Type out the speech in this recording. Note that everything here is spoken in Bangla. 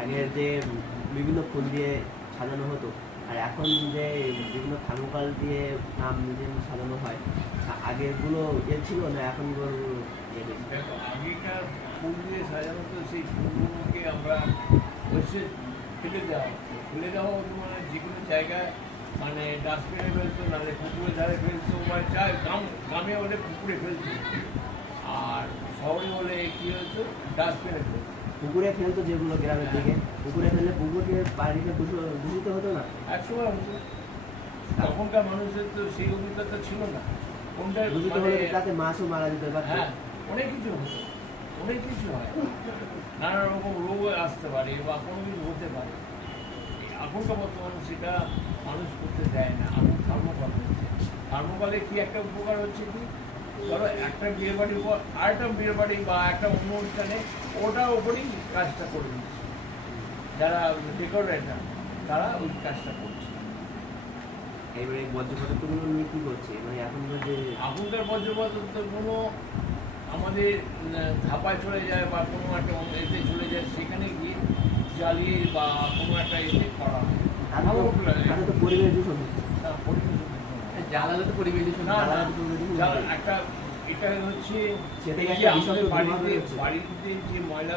আগের যে বিভিন্ন ফুল দিয়ে সাজানো হতো আর এখন যে বিভিন্ন থার্মোকল দিয়ে নাম নিজে সাজানো হয়, আগেরগুলো ইয়ে ছিল না এখনগুলো ইয়ে বেশি? দেখো, আগেকার ফুল দিয়ে সাজানো তো সেই ফুলগুলোকে আমরা বসে ফেলে দেওয়া হতো। ফেলে দেওয়া হতো মানে যে কোনো জায়গায়, মানে ডাস্টবিনে ফেলতো, নাহলে পুকুরের ধারে ফেলতো, মানে চায় গ্রামে হলে পুকুরে ফেলতো, আর শহরে হলে কী হতো ডাস্টবিনে ফেলতো। পুকুরে ফেলতো যেগুলো গ্রামের দিকে, পুকুরে ফেললে পুকুরকে পানিকে দূষিত হতো না? একসময় হতো, তখনকার মানুষের তো সেই অভিজ্ঞতা ছিল না। কোনটা দূষিত মানে হলে তাতে মাছও মারা যেতে পারত। হ্যাঁ, অনেক কিছু হতো, অনেক কিছু হয়, নানা রকম রোগ আসতে পারে বা কোনো কিছু হতে পারে। এখনকার বর্তমানে সেটা মানুষ করতে দেয় না। এখন থার্মোকল হচ্ছে, থার্মোকলে কি একটা উপকার হচ্ছে কি, ধরো একটা বিয়ে বাড়ির উপর আরেকটা বিয়ে বাড়ি বা একটা অনুষ্ঠানে ওটার ওপরেই কাজটা করে দিচ্ছে, যারা ডেকোরেটর তারা ওই কাজটা করছে। এইবারে এই বর্জ্যপদার্থগুলো নিয়ে কী করছে, মানে এখনকার যে এখনকার বর্জ্যপদার্থগুলো আমাদের ধাপায় চলে যায় বা কোনো একটা এতে চলে যায়, সেখানে গিয়ে জ্বালিয়ে বা কোনো একটা এতে করা হয়। তাহলে তো পরিবেশ দূষণ হচ্ছে। জ্বালালে তো পরিবেশ দূষণ না, হয়। না, একটা এটা হচ্ছে সেটাই এই যে একটা আমাদের বিষাক্ত ধোঁয়া বাড়িতে বেরোচ্ছে। বাড়িতে যে ময়লা